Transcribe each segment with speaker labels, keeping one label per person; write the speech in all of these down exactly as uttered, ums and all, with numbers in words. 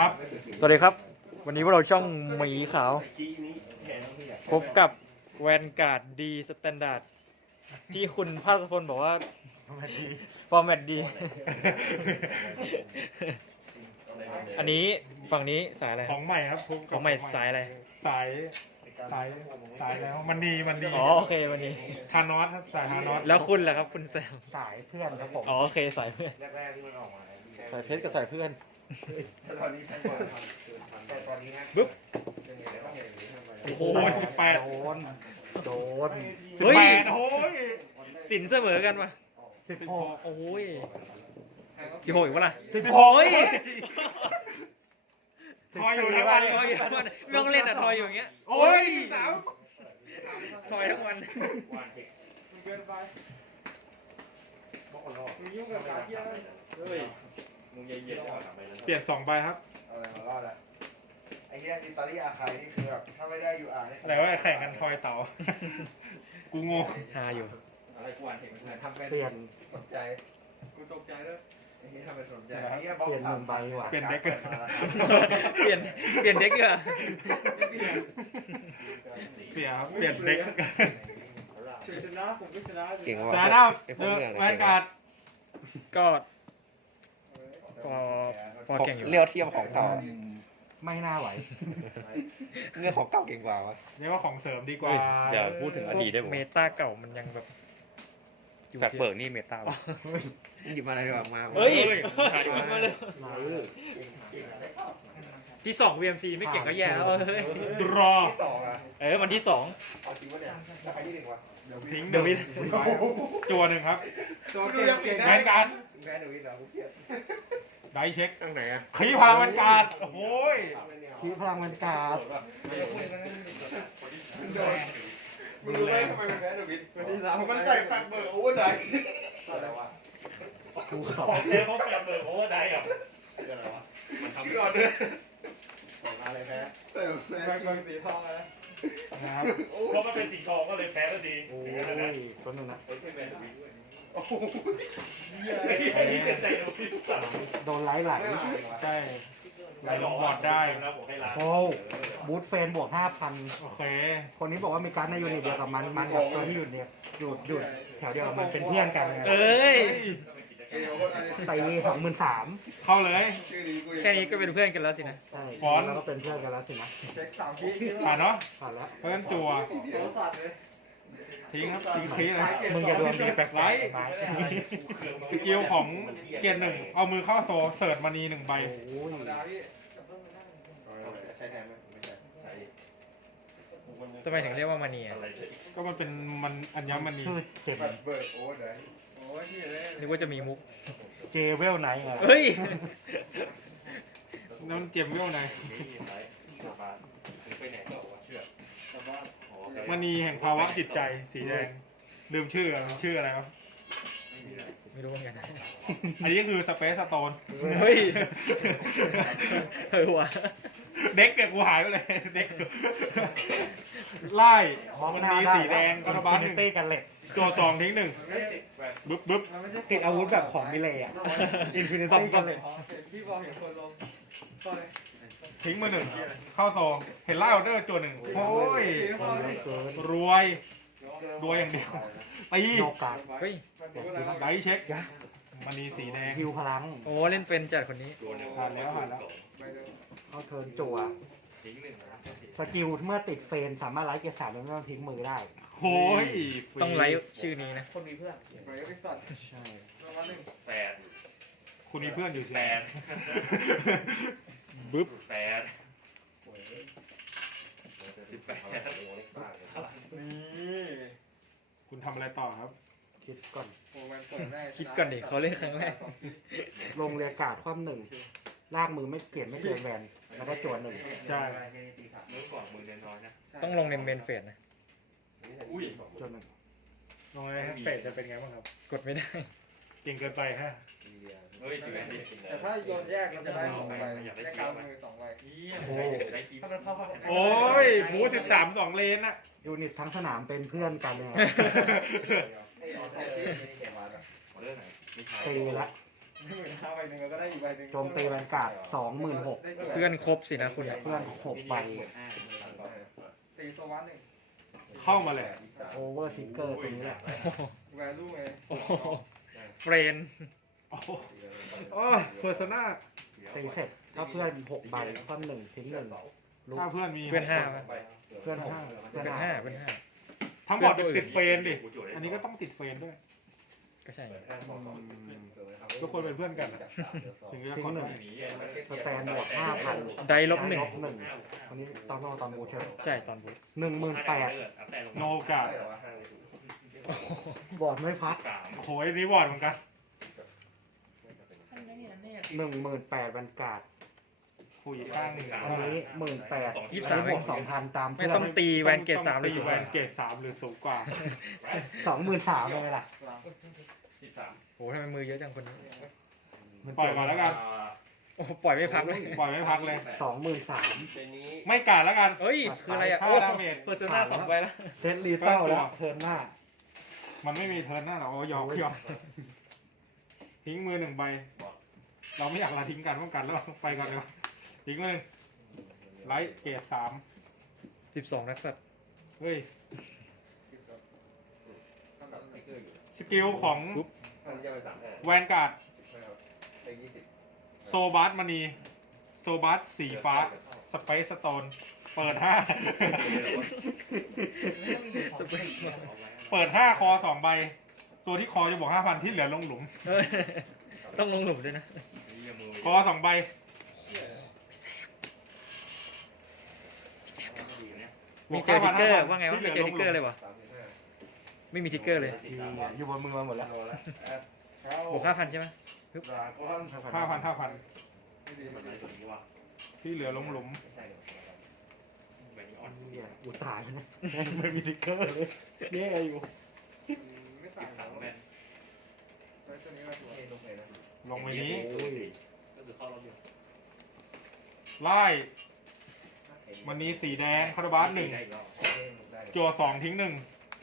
Speaker 1: ครับ
Speaker 2: สวัสดีครับวันนี้พวกเราช่องหมีขาวพบกับแวนการ์ดดีสแตนดาร์ดที่คุณภาสพลบอกว่าฟอร์แมตดี อันนี้ฝั่งนี้สายอะไร
Speaker 1: ของใหม่ครับ
Speaker 2: ของใหม่สายอะไร
Speaker 1: สายสายสายแล้วมันดีมันดี
Speaker 2: อ๋อโอเควันนี้
Speaker 1: ฮานอสครับสายฮานอส
Speaker 2: แล้วคุณล่ะครับคุณแซม
Speaker 3: สายเพื่อนครับผม
Speaker 2: อ๋อโอเคสายเพื่อน
Speaker 4: แรกๆที่มันออกมา
Speaker 3: สายเพชรกับสายเพื่อน
Speaker 4: แต่ตอนนี้แพงกว่าแต่ตอนนี้นะ
Speaker 2: ปึ๊บ
Speaker 4: ยังไงก็ต้องอย่างนี้ทำไม
Speaker 1: โอ้โหสิบแปด
Speaker 3: โดนโดน
Speaker 1: สิบแปดโอ้ย
Speaker 2: สินเสมอกันวะ
Speaker 3: สิบหก
Speaker 2: โอ้ยสิบหกอีกวะล่ะ
Speaker 1: สิบหก
Speaker 2: โอ้ย
Speaker 1: ทอยอยู่ทั้ง
Speaker 2: ท
Speaker 1: วั
Speaker 2: อน ยอยู่ทั้งวันไม่ต้องเล่นอ่ะทอยอยู่อย่างเงี้ย
Speaker 1: โอ้ยสาม
Speaker 2: ทอยทั้งวัน
Speaker 4: เกินไปมึงยุ่งกับการเที่ยวเฮ้ยมึงเย็นๆ
Speaker 1: เปลี่ยนสองใบครับ
Speaker 4: อะไรมารอดละไอ้เหี้ยซิตารี่อาคายนี่คือแบบถ้าไม่ได้ยูอาร์นี่
Speaker 1: อะไรวะแข่งกันทอยเสากูงง
Speaker 2: หาอยู่
Speaker 4: อะไรกวนเห็นมันทำเป็น
Speaker 3: เปลี่ยน
Speaker 4: สนใจกูตกใจด้วยไอ้เหี้ยทำเป็นสนใจไอ้เหี้ยบล็อก
Speaker 3: เปลี่ยนหนึ่งใบว่ะ
Speaker 1: เปลี่ยนเด็กเกิน
Speaker 2: เปลี่ยนเปลี่ยนเด็กดีกว่า
Speaker 1: เปลี่ยนครับเปลี่ยนเด็ก
Speaker 4: ชนะผมก็ชนะ
Speaker 3: เก่ง
Speaker 1: แต่
Speaker 3: ว่ะ
Speaker 1: ดาวเดอะแวนการ์ด
Speaker 2: ก็พอพอเก่งอยู่
Speaker 5: เรียวเทียมของเก่า
Speaker 3: ไม่น่าไหว
Speaker 5: เรื่องของเก่าเก่งกว่าวะ
Speaker 1: เรียกว่าของเสริมดีกว่า
Speaker 6: อย่าพูดถึงอดีตได้
Speaker 2: พว
Speaker 6: ผ
Speaker 2: ก
Speaker 6: ม
Speaker 2: เมตาเก่ามันยังแบบอยู่
Speaker 6: แฟกเบิร์กนี่เมตาปะ
Speaker 5: หยิบมาอะไรดีกว่ามา
Speaker 2: เฮ้ย
Speaker 1: เฮ้ย
Speaker 2: มาเลย
Speaker 3: ไหน
Speaker 2: ที่สอง วี เอ็ม ซี ไม่เก่งก็แย่แล้วเฮ้ย
Speaker 1: ดรอ
Speaker 4: ที่สองอ่ะ
Speaker 2: เออมันที่สอง
Speaker 4: เอาจริงวะเนี่ยแล้วใครที่หนึ่งวะเดี๋ยว
Speaker 1: ทิ้ง
Speaker 2: เดี๋ยววิท
Speaker 1: จัวหนึ่งครับ
Speaker 4: ตัวเก่งเก่ง
Speaker 1: แวนการ์ด
Speaker 4: แวนเดี๋ยววิทย์เหรอกูเกลียด
Speaker 1: ได้เช็ค
Speaker 5: ตั้งไหนอ่ะ
Speaker 1: ขีพลังแวนการ์ดโอ้โหย
Speaker 3: คีพลังมันกาด
Speaker 4: มึงรู้ไหมทำไมมันแพ้เดี๋ยววิทย์มันใส่แฟกเบอร์โอเวอร์ไดร์อะไรวะ
Speaker 3: ภูเขา
Speaker 1: เจ๊เขาแฟกเบิร์กโอเวอร์ไดอ่ะ
Speaker 4: ชื่ออะไรวะชื่อออเดอร์ส่งมาเลยแพ้แต่แฟกเบอร์สีทองนะ
Speaker 1: นะครับ
Speaker 7: เพราะมันเป็นสีทองก็เลยแพ้ก็ดี
Speaker 3: โอ้ยตัวหนึงนะ
Speaker 4: โอ้โห
Speaker 7: ไอ้ที่ไอ้ที่เสียใจเราที่ทุกสัตว์
Speaker 3: โดนไล่ไหล
Speaker 1: ใช่ไหลลงบอร์ดได้
Speaker 7: แล้วผมให้ร้าน
Speaker 3: โอ้บูทเฟนบวกห้าพัน
Speaker 1: โอเค
Speaker 3: คนนี้บอกว่ามีการดในยูนิตเดียวกับมัน มันกับตัวที่อยู่เนี่ยอยู่อยู่แถวเดียวกับมันเป็นเพื่อนกันไง
Speaker 2: เอ้ย
Speaker 3: ตีสองหมื่นสาม
Speaker 1: เข้าเลย
Speaker 4: ชื่อนี้กู
Speaker 2: แค่นี้ก็เป็นเพื่อนกันแล้วสินะ
Speaker 3: ใช่
Speaker 1: ฟอนต์
Speaker 3: แล้วก็เป็นเพื่อนกันแล้วสินะ
Speaker 4: เช็คสามที
Speaker 1: ผ่านเนาะ
Speaker 3: ผ่านแล้ว
Speaker 1: เพิ่มจัว
Speaker 4: เดี๋ยวสัตว์เลย
Speaker 1: ทิ้งครับทิ้งคลีเลย
Speaker 3: มึงจะโดนดีแปลกๆ
Speaker 1: ไลท์
Speaker 3: ไหม
Speaker 1: สกิลของเกียร์หนึ่งเอามือเข้าโซเสิร์ตมานีหนึ่งใบ
Speaker 3: โอ้ย
Speaker 4: ธรรมดาพี่ใช้แทนไหมไม่ใช่
Speaker 2: ทำไมถึงเรียกว่ามาเนีย
Speaker 1: ก็มันเป็นมันอัญมณี
Speaker 3: ชื่อเจ็บ
Speaker 4: แฟกเบอร์โอเวอร์ไดร์โอ้ยที่เลย
Speaker 2: นึกว่าจะมีมุก
Speaker 3: เจเวลไนท์ไง
Speaker 2: เฮ้ย
Speaker 1: นั่นเจมเวลไหน
Speaker 7: ไปไหนต่อวะเชื่อ
Speaker 1: มณีแห่งภาวะจิตใจสีแดงลืมชื่อมันชื่ออะไรครับ
Speaker 2: ไม่รู้เหมือนกัน
Speaker 1: อันนี้คือสเปซสโตน
Speaker 2: เฮ้ยเฮ้ยว่ะ
Speaker 1: เด็กเกิดกูหายไปเลยเด็กไล่
Speaker 3: มอง
Speaker 1: มัน
Speaker 3: หน้า
Speaker 1: มี
Speaker 3: ได้
Speaker 1: สีแดงก็
Speaker 3: ก็
Speaker 1: ระ
Speaker 3: บ้า
Speaker 1: บาน
Speaker 3: ห
Speaker 1: ห
Speaker 3: นึ่
Speaker 1: นึ่
Speaker 3: ง
Speaker 1: ง
Speaker 3: ตีกันเหล็ก
Speaker 1: ตัวสองทิ้งหนึ่งบึ๊บบึ๊บ
Speaker 3: ติดอาวุธแบบของมิเลย์อ่ะอินฟินิตี้กันเหล็ก
Speaker 4: พี่บอลเห็นคนลง
Speaker 1: ทิ้งมาหนึ่งเข้าซองเห็นไล่ออเดอร์ตัวหนึ่งโอ้ย
Speaker 3: เกิน
Speaker 1: รวยรวยอย่างเดียวตี
Speaker 3: โนกาด
Speaker 2: เฮ้ย
Speaker 1: ไดเช็คมันมีสีแดง
Speaker 3: ฮิวพลัง
Speaker 2: โอ้เล่นเป็นจัดคนนี้
Speaker 1: ผ่านแล้วผ่านแล้ว
Speaker 3: เข้าเทิร์นจั่วสกิลเมื่อติดเฟนสามารถไลท์เกียร์สามแล้วไม่ต้องทิ้งมือได้
Speaker 1: โอ้ย
Speaker 2: ต้องไลฟ์ชื่อนี้นะ
Speaker 4: คนมีเพื่อนเหมือนกับพี่สัตว์
Speaker 3: ใช่
Speaker 4: ประมาณหนึ่ง
Speaker 7: แปด
Speaker 1: คุณมีเพื่อนอยู่ใช่ไห
Speaker 7: แป
Speaker 1: ม
Speaker 7: ด
Speaker 2: บึ๊บ
Speaker 7: แปดสิบแปด
Speaker 4: นี่
Speaker 1: คุณทำอะไรต่อครับ
Speaker 3: คิดก่อน
Speaker 4: โอ้มันเปิดได้
Speaker 2: คิดก่อนดิเขาเล่นครั้งแรก
Speaker 3: ลงเรียกการ์ดความหนึ่งลากมือไม่เปลี่ยนไม่เกินแวนมาได้จั่วหนึ่ง
Speaker 1: ใช่
Speaker 7: เมื่อก่อนมือเน้นน้อยนะ
Speaker 2: ต้องลงในเมนเฟสนะ
Speaker 7: อุ้ย
Speaker 3: จั่วหนึ่ง
Speaker 1: ลงเลยครับเฟสจะเป็นไงบ้างครับ
Speaker 2: กดไม่ได้
Speaker 1: เก่งเกินไปฮะ
Speaker 7: เฮ้ยถือว่าดี
Speaker 4: แต่ถ้าโยนแยกเราจะได้สองใบได้กำมือสองใบ
Speaker 1: โอ้
Speaker 7: ได้คีบ
Speaker 4: ถ้ามันเข้าเข้า
Speaker 1: โอ้ยบูสิบสามสองเลนอะ
Speaker 3: ยูนิตทั้งสนามเป็นเพื่อนกันเลย
Speaker 7: ออเดอร์ไหนไม่ใช่
Speaker 3: ตีละโจมตีแวนการ์ดสองหมื่นหก
Speaker 2: เพื่อนครบสินะคุณ
Speaker 3: เพื่อนหกใบ
Speaker 1: เข้ามาเลย
Speaker 3: โอเวอร์ทิกเกอร์ตัวนี้แหละ
Speaker 2: โอ้โหเฟรน
Speaker 1: โอ้โหโอ้เพอร์โซนา
Speaker 3: ตีเสร็จก็เพื่อนหกใบเพิ่มหนึ่งทิ้งหนึ่งลูก
Speaker 1: ถ้าเพื่อนมี
Speaker 2: เพื่อนห้า
Speaker 3: เพื่อนห้าเพื่อน
Speaker 2: เพื่อน
Speaker 3: ห้า
Speaker 2: ห้าเพื่อนห้า
Speaker 1: ทั้งหมดติดเฟรนดิ อันนี้ก็ต้องติดเฟรนด้วย
Speaker 2: ก็ใช่
Speaker 1: ทุกคนเป็นเพื่อนกันอะถึงจะ
Speaker 3: ทิ้
Speaker 1: ค
Speaker 3: ง
Speaker 1: น
Speaker 3: หนึ่ง
Speaker 1: ได้
Speaker 3: สแตนบวกห้าพัน
Speaker 2: ได้ลบหนึ่ง
Speaker 3: ลบหนึ่งอันนี้ตอนนอกตอนบูเชอร์
Speaker 2: ใช่ตอนบูท
Speaker 3: หนึ่งหมื่นแปด
Speaker 1: โนกา
Speaker 3: บอร์ดไม่พัก
Speaker 1: โหยนี่วอร์ดเหมือนกัน
Speaker 3: หนึ่งหมื่นแปดแวนการ์ด
Speaker 1: คุยข้างหนึ่ง
Speaker 3: อันนี้หมื่นแปด
Speaker 2: ยี่สิบสาม
Speaker 3: บวกสองพันตาม
Speaker 2: ไม่
Speaker 3: เพื่อ
Speaker 2: ต้อน งตีแวนเกรดสามหรือ
Speaker 1: ตี
Speaker 2: สูง
Speaker 1: แวนเกรดสามหรือสูงกว่า
Speaker 3: สองหมื่นสามเลยล่ะ
Speaker 2: โอ้โหทำไมมือเยอะจังคนนี้
Speaker 1: ปล่อยก่อนแล้วกัน
Speaker 2: โอ้โหปล่อยไม่พักเลย
Speaker 1: ปล่อยไม่พักเลย
Speaker 3: สองหมื่นสาม
Speaker 1: ไม่กาดแล้วกัน
Speaker 2: เอ้ย คืออะไรอ่ะ
Speaker 1: ห้า
Speaker 2: โอ้
Speaker 1: ดาเมจ
Speaker 2: เปอร์โซนาสองใบแล้ว
Speaker 3: เซตรีเต้าแล้วเทิร์นหน้า
Speaker 1: มันไม่มีเทิร์นหน้าหรอกโอ้ยอมยอมทิ้งมือหนึ่งใบ เราไม่อยากลาทิ้งกันป้องกันแล้วไปก่อนเลยวะทิ้งมือไลท์เกรดสาม
Speaker 2: สิบสองนักสัตว์
Speaker 1: เฮ้ย สกิลของแวนการ์ดโซบาสมานีโซบาสสีฟ้า สเปซสโตน เปิดห้า เปิดห้าคอสองใบ ตัวที่คอจะบวกห้าพันที่เหลือลงหลุม
Speaker 2: เอ้ยต้องลงหลุมด้วยนะ
Speaker 1: คอสองใบ
Speaker 2: มีเจอทิกเกอร์ว่าไงวะ
Speaker 1: ที่ห
Speaker 2: มี
Speaker 1: ลื
Speaker 2: เจอทิกเกอร์เลยวะไม่มีทิกเกอร์เลย
Speaker 3: อยู่บนมือมาหมดแล้ว
Speaker 2: บวกห้าพันใช่ไหม
Speaker 1: ห้าพันห้าพันที่เหลือลงหลุม
Speaker 3: เนี่ยอุตส่าห์ใช่ไหมไม่มีติ๊กเกอร์เลยแย่อยู่
Speaker 1: ลงไปนี้
Speaker 7: ก็คือเข้ารอบเดียว
Speaker 1: ไล่วันนี้สีแดงคาร์บาสหนึ่งจั่วสองทิ้งหนึ่ง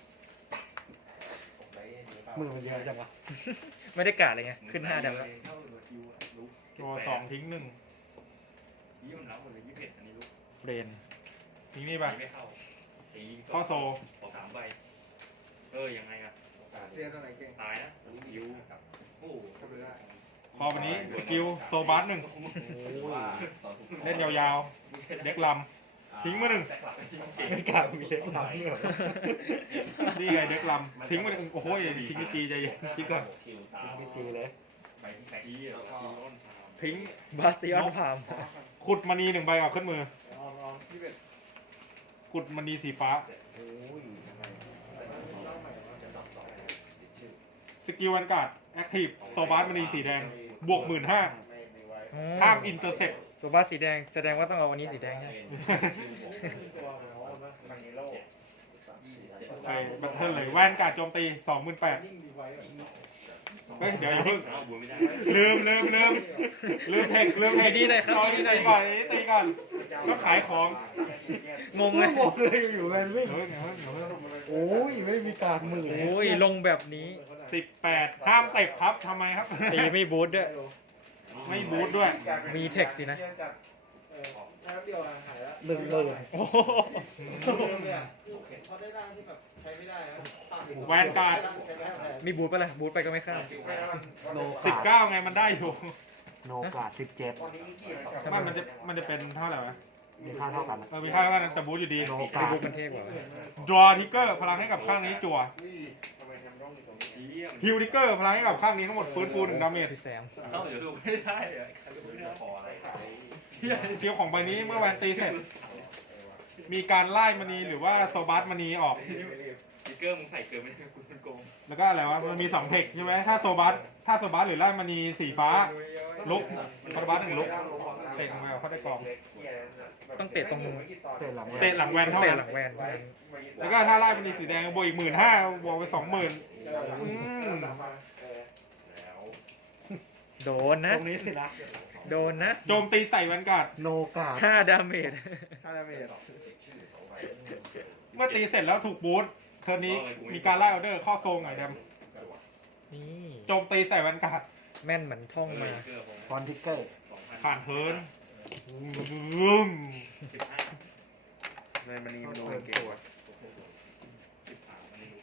Speaker 3: มือมันเยอะจังวะ
Speaker 2: ไม่ได้กาดเลยไง ขึ้นห้าดาวแล้ว
Speaker 1: จั่วสองทิ้งหนึ่ง
Speaker 7: ยี่มันรับหมดเลยยี่สิบเอ็ดอันนี้ลูก
Speaker 2: เฟรน
Speaker 1: ทิ้งนี่ไป
Speaker 7: ไม่เข้าตี
Speaker 1: เข้าโซ
Speaker 7: ขอสามใบเออยังไงอะตายนะยิวโอ้
Speaker 1: คอวันนี้สกิลโซบาสหนึ่งเล่นยาวๆ เด็กลำทิ้งมาหนึ่ง
Speaker 3: ไม่กล้ามีเล็กน้อยเหรอ
Speaker 1: นี่ไงเด็กลำทิ้งมาหนึ่งโอ้โหทิ้งไม่จีใจเย็นคิดก่อน
Speaker 3: ไม่จีเลย
Speaker 7: ไปที่ไหนที่แล้วก็ต้น
Speaker 1: ทิ้ง
Speaker 2: บาสติออนพาม
Speaker 1: ขุดมณีหนึ่งใบออกขึ้นมือขุดมณีสีฟ้าสกิลวันการ์ดแอคทีฟโซบาสมณีสีแดงบวกหมื่นห้าห้ามอินเตอร์เซ็ป
Speaker 2: โซบาสสีแดงแสดงว่าต้องเอาวันนี้สีแดงใช่ไหม
Speaker 1: ไปบัตเทิลเลยแว่นการ์ดโจมตีสองหมื่นแปดเฮ้ยเดี๋ยวอย่าเพิ่ง
Speaker 7: เอาบุญไม่ได้
Speaker 1: ลืมลืมลืมลืมเทคลืมเทค
Speaker 2: ดีเลยครับ
Speaker 1: เอา
Speaker 2: ดี
Speaker 1: ตี
Speaker 2: เลย
Speaker 1: ก่อนตีก่อนก็ขายของ
Speaker 2: งงเลย
Speaker 3: หมดเลยอยู่แวนวิ่ง
Speaker 1: เฮ้ยเดี๋ยวเฮ้ยเดี๋ยวเฮ้ย
Speaker 3: โอ้ยไม่มีการมือ
Speaker 2: โอ้ยลงแบบนี้
Speaker 1: สิบแปดห้ามเตะครับทำไมครับ
Speaker 2: ตีไม่บูทด้วย
Speaker 1: ไม่บูทด้วย
Speaker 2: มีเทคสินะ
Speaker 3: หนึ่งเลย
Speaker 2: โอ้โห
Speaker 1: แวนการ์ด
Speaker 2: มีบูทปะล่ะบูทไปก็ไม่เข้า
Speaker 3: โน
Speaker 1: สิบ
Speaker 3: กา
Speaker 1: เก้าไงมันได้อยู่
Speaker 3: โนกาสิบเจ็ด
Speaker 1: ไม่มันจะมันจะเป็นเท่าไหร่วะ
Speaker 3: มีค่าเท่ากันนะ
Speaker 1: เออมีค่าเท่ากันแต่บูทอยู่ดี
Speaker 3: โน
Speaker 2: มี
Speaker 3: กา
Speaker 2: บูทมันเทพกว่า
Speaker 1: draw trigger พลังให้กับข้างนี้จั่ว
Speaker 7: เยี่ยม
Speaker 1: ฮิลทิกเกอร์พลังให้กับข้างนี้ทั้งหมดฟื้นฟูหนึ่งดาเมจ
Speaker 2: พี่แซม
Speaker 7: เข้าเดี๋ยวดูไม่ได้อะใครรู้เรื่องขออะไร
Speaker 1: เทียวของใบนี้เมื่อแวนตีเสร็จ มีการไล่มณีหรือว่าโซบัสมณีออก
Speaker 7: ติ๊กเกอร์มึงใส่เกินไม่ได้คุณโกง
Speaker 1: แล้วก็อะไรวะ มันมีสองเทคใช่ไหมถ้าโซบัสถ้าโซบัสหรือไล่มณีสีฟ้า ลุกโซบัสหนึ่งลุกเตะลงมาเขาได้กอง
Speaker 2: ต้องเตะตรง
Speaker 3: เตะหลัง
Speaker 1: เตะหลังแวน
Speaker 2: ต้อง
Speaker 1: เท่า
Speaker 2: เตะ
Speaker 1: นั้น
Speaker 2: หลังแวนเท่านั้น
Speaker 1: แล้วก็ถ้าไล่มณีสีแดงบวกอีกหมื่นห้าบวกไปสองหมื่น
Speaker 2: โดนนะ
Speaker 3: ตรงนี้สินะ
Speaker 2: โดนนะ
Speaker 1: โจมตีใส่แวนการ์ด
Speaker 3: โนกา
Speaker 2: ห้าดาเมจ
Speaker 1: เมื่อตีเสร็จแล้วถูกบูทเทอร์นนี้มีการไล่ออเดอร์ข้อโซงหน่อยเดม
Speaker 2: นี่
Speaker 1: โจมตีใส่แวนการ์ด
Speaker 2: แม่นเหมือนท่องมา
Speaker 3: ฟอนทิกเกอร์
Speaker 1: ผ่านเทิร์นบึ้ม
Speaker 7: สิบห้า
Speaker 5: ในมันนี่มันดูเก่งว่ะ
Speaker 7: สิบสามมันไม่รู้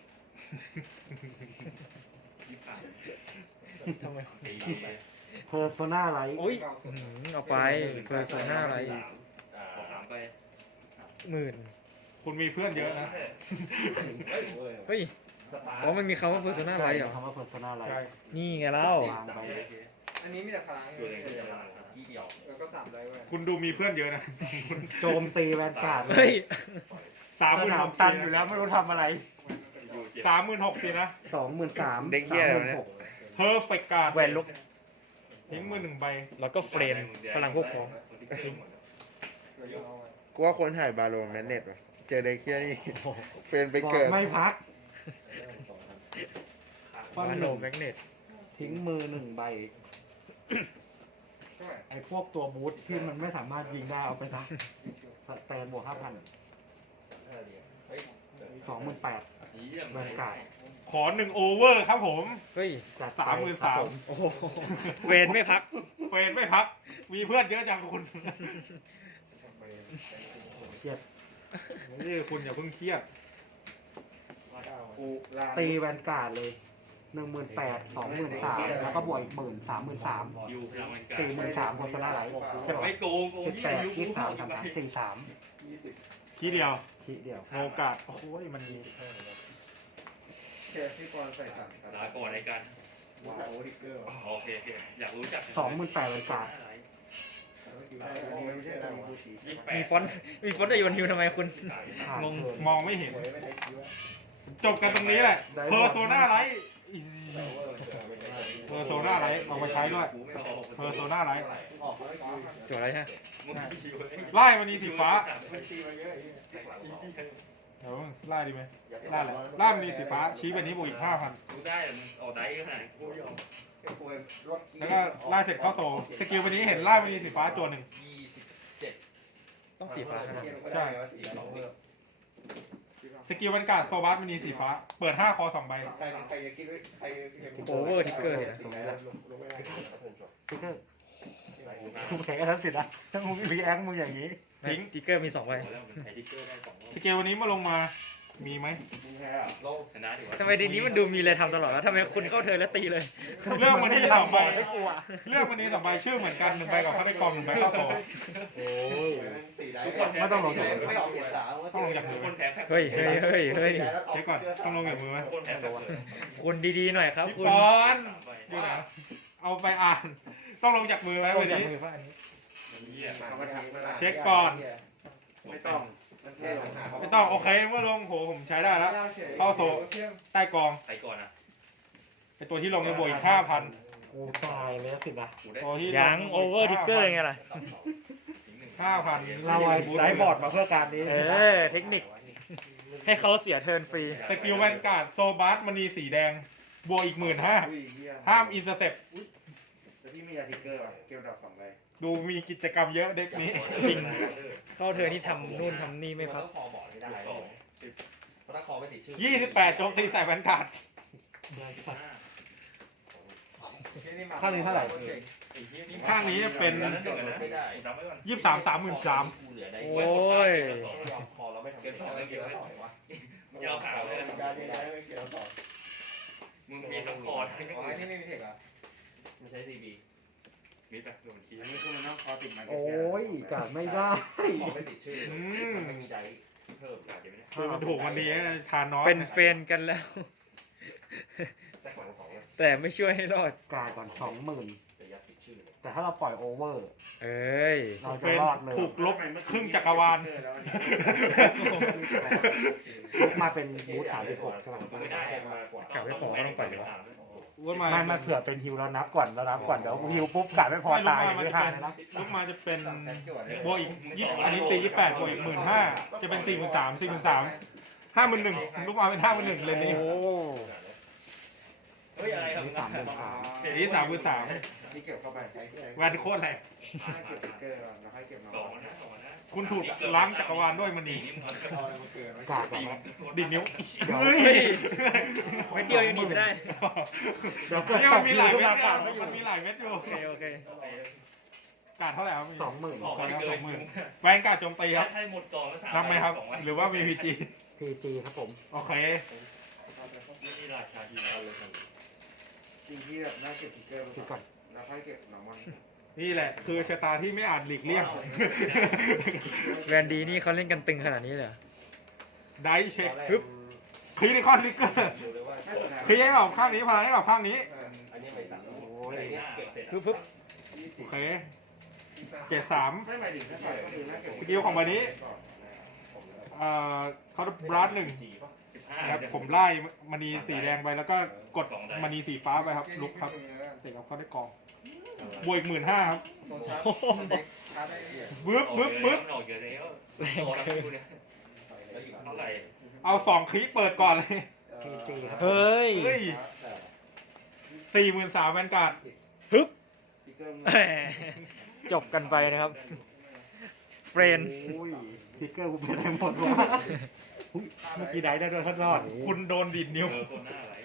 Speaker 7: ยี่สิบสาม
Speaker 2: ทำไม
Speaker 7: ดี
Speaker 3: เพอร์โซนาไลท์
Speaker 2: โอ้ยอื้อหือเอาไปเพอร์โซน่าอะไร
Speaker 7: ขอถามไป
Speaker 2: หมื่น
Speaker 1: คุณมีเพื่อนเยอะนะ
Speaker 2: เฮ้ยอ๋อมันมีคำว่าเพอร์โซน่าอะไรเหรอ
Speaker 3: คำว่าเพอร์โซนาไลท์
Speaker 1: ใช่
Speaker 2: นี่ไงเล่า
Speaker 3: วางไป
Speaker 8: อันนี้มีแต่พลัง
Speaker 7: ตัวเองก็จะมาที่เดียว
Speaker 8: แล้วก็สามได้เว้ย
Speaker 1: คุณดูมีเพื่อนเยอะนะ
Speaker 3: โจมตีแวนการ์ด
Speaker 2: เฮ้ย
Speaker 1: สามห
Speaker 3: ส
Speaker 1: มื่น
Speaker 3: นา
Speaker 1: ห
Speaker 3: ม
Speaker 1: ก
Speaker 3: ตันอยู่แล้วไม่รู้ทำอะไร
Speaker 1: สามหมื่นหกสินะ
Speaker 3: สองหมื่นสาม
Speaker 5: เด็กเหี้ย
Speaker 3: สาม
Speaker 5: อะไร
Speaker 3: หมื่น
Speaker 5: เนี่ย
Speaker 3: หก
Speaker 1: เพอร์เฟกการ์ด
Speaker 2: แวนลุก
Speaker 1: ทิ้งมือหนึ่งใบ
Speaker 2: แล้วก็เฟรนพลังพวกพ้อง
Speaker 5: กูว่าคนถ่ายบาโลแมนเน็ตว่ะเจอเด็กเหี้ยนี่เฟรนไปเกิด
Speaker 3: ไม่พัก
Speaker 2: วาโลแมกเนต
Speaker 3: ทิ้งมือหนึ่งใบ ไอ้พวกตัวบูทที่มันไม่สามารถยิงได้เอาไปนะสแตนบวกห้าพันสองหมื่นแปดแวนการ์ด
Speaker 1: ขอหนึ่งโอเวอร์ครับผม
Speaker 2: เฮ้ย
Speaker 3: จัดไป
Speaker 1: สามหมื่น
Speaker 3: ครั
Speaker 1: สา
Speaker 3: บ
Speaker 1: ม
Speaker 3: ผม
Speaker 2: โอ้โหเฟรนไม่พัก
Speaker 1: เฟรนไม่พัก มีเพื่อนเยอะจังคุณ
Speaker 3: เครียด
Speaker 1: นี่คุณอย่าเพิ่งเครียด
Speaker 3: ตีแวนการ์ดเลยหนึ่งหมื่นแปดสองหมื่นสามแล้วก็บวกอีกหมื่นสามหมื่นสาม
Speaker 7: ยูพลังมันกา
Speaker 3: สี่หมื่นสามโฆษณาไลท์ใช่ไหม
Speaker 7: ไม่โกงโกง
Speaker 3: สิบแปดยี่สิบสามสามสามสี่สาม
Speaker 1: ทีเดียว
Speaker 3: ทีเดียว
Speaker 1: โอกาส โอ้โหมันมี
Speaker 8: เคที่ปอนใส่สาม
Speaker 7: ลาก่อนไอ้กันโอเคโอเคอยากรู้จัก
Speaker 3: สองหมื่นแปดแวนการ์ด
Speaker 7: ยี่สิบแปด
Speaker 2: มีฟอนต์มีฟอนต์แต่โยนฮิวทำไมคุณ
Speaker 3: ผ่าน
Speaker 2: งง
Speaker 3: เทิร์น
Speaker 1: มองไม่เห็น จบกันตรงนี้แหละ เพอร์โซนาไลท์เพอร์โซนาไลท์เอามาใช้ด้วย เพอร์โซนาไลท์
Speaker 2: ตัวอะไรฮะ
Speaker 1: ไล่มันนี้สีฟ้า เดี๋ยวไล่ดีไหมไล่เลยไล่มันนี้สีฟ้า ชี้ไปนี้บวกอีกห้าพัน
Speaker 7: กูได้มึงออกได้ก็หายกูยอม
Speaker 1: แล้วก็ไล่เสร็จเข้าโซสกิลวันนี้เห็นไล่มันนี้สีฟ้าจวนหนึ่ง
Speaker 7: ยี่สิบเจ็ด
Speaker 2: ต้องสีฟ้านะ
Speaker 1: ใช่ สกิลบรรยากาศโซบัสมันนี้สีฟ้า เปิดห้าคอสองใบ
Speaker 2: โอเวอร์ทิกเกอร์เนี่ย
Speaker 3: ทิกเกอร์กูแข่งกันทั้งสิทธิ์นะถ้ามึงมีแอคมึงอย่างนี้
Speaker 1: ทิ้ง
Speaker 2: ทิกเกอร์มีสองใบ
Speaker 7: แล้วมันใช้ทิกเกอร์ได้สองรอบ
Speaker 1: สกิลวันนี้มาลงมา มีไหม
Speaker 7: โลกชนะดีกว่า
Speaker 2: ทำไมดีนี้มันดูมีอะไรทำตลอดแล้วทำไมคุณเข้าเธอแล้วตีเลย
Speaker 1: เลือกวันนี้สองใบ
Speaker 3: ไม่กลัว
Speaker 1: เลือกวันนี้สองใบชื่อเหมือนกันหนึ่งใบกับข้าไปกองหนึ่งใบเข้าโซ
Speaker 3: โอ้ย
Speaker 4: ไม่ต้องลงจากมือไม่ออกเกียรติสาว
Speaker 1: ต้องลงจากมือ
Speaker 7: คนแพ้แพ้
Speaker 2: เฮ้ยเฮ้ยเฮ้ยเฮ้ย
Speaker 1: เช็คก่อน ต้องลงจากมือไหม
Speaker 7: คนแพ้แพ้
Speaker 2: คุณดีๆหน่อยครับ
Speaker 1: พี่
Speaker 2: คุณ
Speaker 1: ปอนอยู่ไหนเอาไปอ่าน ต้องลงจากมือไหม
Speaker 2: ล
Speaker 1: วั
Speaker 2: ง
Speaker 1: น
Speaker 2: จาก
Speaker 1: นี้
Speaker 2: มือป่ะอันนี้
Speaker 1: เช็คก่อน
Speaker 4: ไม่ต้อง
Speaker 1: ไม่ต้องโอเคเมื่อลงโหผมใช้ได้แล้ว เข้าโซใต้กอง
Speaker 7: ใครก่อนนะ
Speaker 1: ไอตัวที่ลงในบวกอีกห้าพัน
Speaker 3: กูตายเลยสินะ
Speaker 7: กูได้
Speaker 1: ตัวที่
Speaker 2: ยังโอเวอร์ทิกเกอร์ไงล่ะ
Speaker 1: ห้าพัน
Speaker 3: เราไอ้ไลฟ์บอร์ดมาเพื่อการนี้
Speaker 2: เออ เทคนิค ให้เขาเสียเทิร์นฟรี
Speaker 1: สกิลแวนการ์ดโซบัสมณีสีแดง บวกอีกหมื่นห้าห้ามอินเตอร์เซ็ป
Speaker 4: แต่พี่มียาทิกเกอร์ป่ะเกมดอกสองใบ
Speaker 1: ดูมีกิจกรรมเยอะเด็กนี้
Speaker 2: จริง เข้าเทิร์นที่ทำนู่นทำนี่ไม่พัก
Speaker 7: คอบอกไม่ได้เพราะถ้าคอไม่ติดชื่อ
Speaker 1: ยี่สิบแปดโจมตีใส่แวนการ์ด
Speaker 3: ข้างนี้เท่าไหร่
Speaker 1: ข้างนี้เป็น ยี่สิบสามสามหมื่นสาม
Speaker 2: โอ้ย
Speaker 7: คอเราไม่ทำเกินสองไม่เกี่ยวไม่วะยาวขาวเลย
Speaker 4: การนี้ได้ไม่เกี่ยวต่อ
Speaker 7: มึงมีทั้งคอทั้ง
Speaker 8: อ๋อที่ไม่มีเทคอ่ะ
Speaker 7: ไม่ใช่ซีบีมีแต่โดนที
Speaker 4: อันนี้คือมันต้องคอติดมัน
Speaker 3: โอ้ยกาดไม่ได้
Speaker 7: คอไม่ติดชื่อไม่มีไดเพิ่มขาดยังไม่ได้
Speaker 1: คือมันถูกวันนี้ทานน้อย
Speaker 2: เป็นเฟรนด์กันแล้ว
Speaker 7: แต่ของสองเลย
Speaker 2: แต่ไม่ช่วยให้รอด
Speaker 3: กาดก่อนสองหมื่น
Speaker 7: แต่ยัดติดชื่อเลย
Speaker 3: แต่ถ้าเราปล่อยโอเวอร์
Speaker 2: เอ้ย
Speaker 3: เรา
Speaker 1: เฟ
Speaker 3: จะ
Speaker 1: รน
Speaker 3: รอดเลย
Speaker 1: ถูกลบครึ่งจักรวาล
Speaker 3: ลุกมาเป็นบูธสามสิบหกใช่ไหม
Speaker 7: ไม่ได้มากว่า
Speaker 1: ว่ามา
Speaker 3: ไม่มาเผื่อเป็นฮิวแล้วนับก่อนแล้วนับก่อนเดี๋ยวฮิวปุ๊บกาดไม่พอ
Speaker 1: ไม่ลุก
Speaker 3: ตาย
Speaker 1: มา
Speaker 3: ห
Speaker 1: มัน
Speaker 3: รือ
Speaker 1: จะ
Speaker 3: ห่า
Speaker 1: เป็
Speaker 3: ง
Speaker 1: น
Speaker 3: นะ
Speaker 1: ลุกมาจะเป็นบวกอีกยี่อันนี้ตียี่แปดบวกอีกหมื่นห้าจะเป็นสี่หมื่นสามสี่หมื่นสามห้าหมื่นหนึ่งลุกมาเป็นห้าหมื่นหนึ่งเลยนี่
Speaker 3: โอ้
Speaker 7: เฮ้ยอะไรครับ
Speaker 3: นี่สามหมื่นสาม
Speaker 1: เดี๋ยวนี้สามหมื่นสาม
Speaker 7: เ
Speaker 4: ที่เก็บเข้าไป
Speaker 1: แวนโคตรแรง
Speaker 4: ให้เก็บติ๊กเกอร์ก่อนแล้วให้เก็บ
Speaker 7: สอง
Speaker 4: น้ำ
Speaker 7: นะสองนะ
Speaker 1: คุณถูกล้างจักรวาลด้วยมณี
Speaker 4: เอาอะไรมาเกิน
Speaker 3: กากแบบว่า
Speaker 1: ดิดนิ้ว
Speaker 3: เดี๋ยว
Speaker 1: เฮ้ย
Speaker 2: ไม่เดียวยังหนีไม่ได้
Speaker 3: เดี๋ยวเกิด
Speaker 1: นี่มันมีหลายเม็ด
Speaker 3: กา
Speaker 1: อยู่
Speaker 3: ไม่อยู่
Speaker 1: มันมีหลายเม็ดอยู่
Speaker 2: โอเคโอเค
Speaker 1: การเท่าไหร่ครับ
Speaker 3: สองหมื่น
Speaker 7: ออก
Speaker 1: สอง
Speaker 7: ไม่
Speaker 1: ครับ
Speaker 7: เกิ
Speaker 1: สอน งหมื่นแวงการโจมตีครับ
Speaker 7: ให้หมดกองแล้วถาม
Speaker 1: รับไหมครับ หรือว่ามีพีจี
Speaker 3: พีจีครับผม
Speaker 1: โอเค
Speaker 7: นี่ราชาทีเราเลย
Speaker 4: จริงที่แบบน่าเก็บติ๊กเกอร์
Speaker 3: คิดก่อน
Speaker 4: แล้วให้เก็บน้ำมัน
Speaker 1: นี่แหละ คือชะตาที่ไม่อาจหลีกเลี่ยง
Speaker 2: แวนดีนี่เขาเล่นกันตึงขนาดนี้เลยเหรอ
Speaker 1: ได้เช็คปึ๊บคลินิคอนลิกเกอร์คลิกให้กับข้างนี้พลังให้กับข้างนี้
Speaker 7: อันนี้ไม่สั่ง
Speaker 3: โอ้ย
Speaker 2: ปึ๊บปึ๊บ
Speaker 1: โอเคเจ็ดสาม
Speaker 4: ไม่หมายถึงถ้าใส่ก็คือน่าเก็บ
Speaker 1: สกิลของใบนี้ เอ่อเขาบลัสหนึ่ง
Speaker 7: สิบห้า
Speaker 1: ครับผมไล่มณีสีแดงไปแล้วก็กดมณีสีฟ้าไปครับ ลุกครับเสร็จแล้วเขาได้กองบวกอีกหมื่นห้าครับ
Speaker 8: โซชาร์จเด็กชาร์จได้เดียว
Speaker 1: บึ๊บบึ๊บบึ๊บ
Speaker 7: ออกเยอะแล้ว
Speaker 2: แรงเกิน
Speaker 7: เท่าไหร่
Speaker 1: เอาสองคลิปเปิดก่อนเลย
Speaker 3: พีจีครับ
Speaker 2: เฮ้ย
Speaker 1: เฮ้ยสี่หมื่นสามแวนการ์ด
Speaker 2: ฮึบ
Speaker 4: ติ๊กเกอร์
Speaker 2: แหมจบกันไปนะครับเฟรน
Speaker 3: โอ้ยทิกเกอร์กูเป็นอะไรหมดวะ
Speaker 1: เมื่อกี้ได้ได้โดนทดรอด คุณโดนดีดนิ้ว
Speaker 7: เออคนหน้าไหล